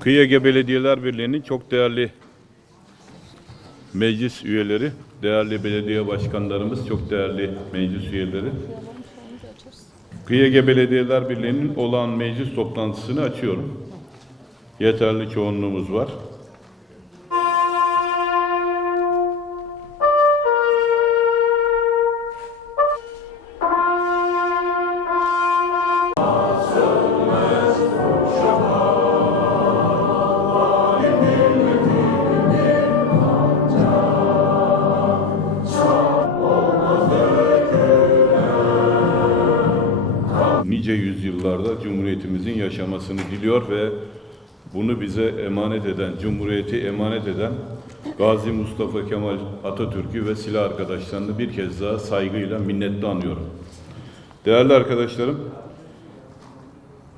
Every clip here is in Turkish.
Kıyege Belediyeler Birliği'nin çok değerli meclis üyeleri, değerli belediye başkanlarımız, çok değerli meclis üyeleri. Kıyege Belediyeler Birliği'nin olağan meclis toplantısını açıyorum. Yeterli çoğunluğumuz var. Nice yüzyıllarda Cumhuriyetimizin yaşamasını diliyor ve bunu bize emanet eden, Cumhuriyeti emanet eden Gazi Mustafa Kemal Atatürk'ü ve silah arkadaşlarını bir kez daha saygıyla, minnetle anıyorum. Değerli arkadaşlarım,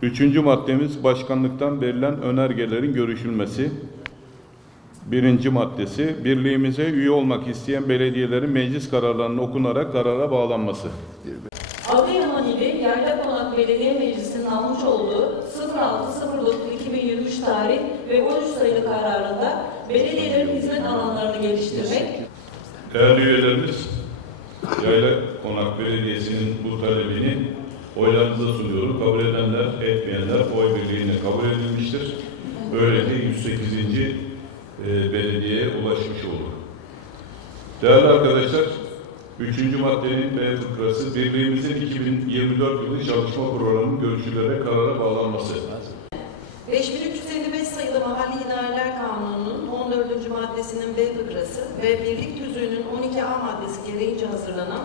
üçüncü maddemiz başkanlıktan verilen önergelerin görüşülmesi. Birinci maddesi, birliğimize üye olmak isteyen belediyelerin meclis kararlarının okunarak karara bağlanması. Konak Belediye Meclisi'nin almış olduğu 06.09.2023 tarih ve 13 sayılı kararında belediyelerin hizmet alanlarını geliştirmek, Değerli üyelerimiz, Yayla Konak Belediyesi'nin bu talebini oylarınıza sunuyorum. Kabul edenler, etmeyenler oy birliğine kabul edilmiştir. Böylece 108. e, belediyeye ulaşmış olur. Değerli arkadaşlar, üçüncü maddenin B fıkrası, birliğimizin 2024 yılı çalışma programının görüşülerek karara bağlanması. 5355 sayılı Mahalli İdareler Kanunu'nun 14. maddesinin B fıkrası ve Birlik Tüzüğü'nün 12A maddesi gereğince hazırlanan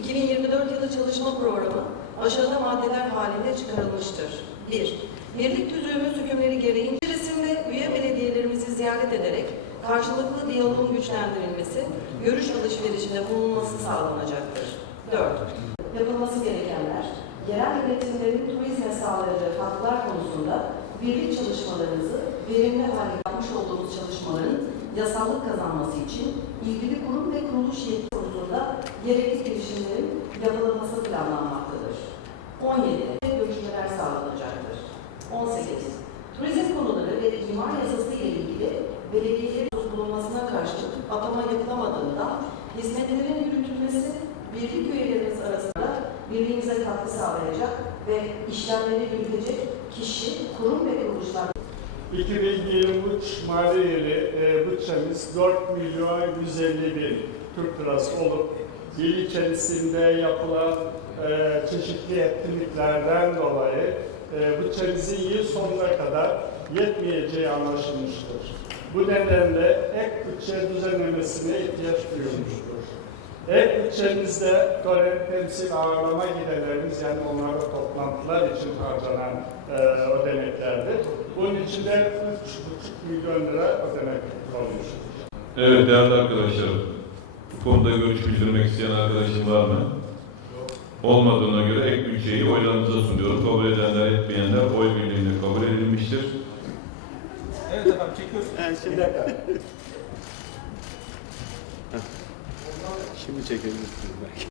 2024 yılı çalışma programı aşağıda maddeler halinde çıkarılmıştır. 1. Birlik Tüzüğümüz hükümleri gereğince üye belediyelerimizi ziyaret ederek karşılıklı diyaloğun güçlendirilmesi, görüş alışverişinde bulunması sağlanacaktır. 4. Yapılması gerekenler, yerel yönetimlerin turizme sağlayacağı katkılar konusunda birlik çalışmalarınızı verimli hale yapmış olduğumuz çalışmaların yasallık kazanması için ilgili kurum ve kuruluş yetki konusunda gerekli girişimlerin yapılması planlanmaktadır. 17. Görüşmeler sağlanacaktır. 18. Turizm belediyelerin bulunmasına karşılık atama yapılamadığında hizmetlerin yürütülmesi birlik üyelerimiz arasında birliğimize katkı sağlayacak ve işlemleri yürütecek kişi, kurum ve kuruluşlar 2023 mali yılı e, bütçemiz 4 milyon 150 bin Türk lirası olup yıl içerisinde yapılan e, çeşitli etkinliklerden dolayı e, bütçemizin yıl sonuna kadar yetmeyeceği anlaşılmıştır. Bu nedenle ek bütçe düzenlemesine ihtiyaç duyulmuştur. Ek bütçemizde tören temsil ağırlama giderlerimiz yani onlarda toplantılar için harcanan e, ödeneklerdir. Bunun için de 3,5 milyon lira ödenek olmuştur. Evet değerli arkadaşlarım, bu konuda görüş bildirmek isteyen arkadaşım var mı? Olmadığına göre ek bütçeyi oylarınıza sunuyorum. Kabul edenler, etmeyenler oy birliğiyle kabul edilmiştir. Evet efendim çekiyoruz. Şimdi çekebilirsiniz belki.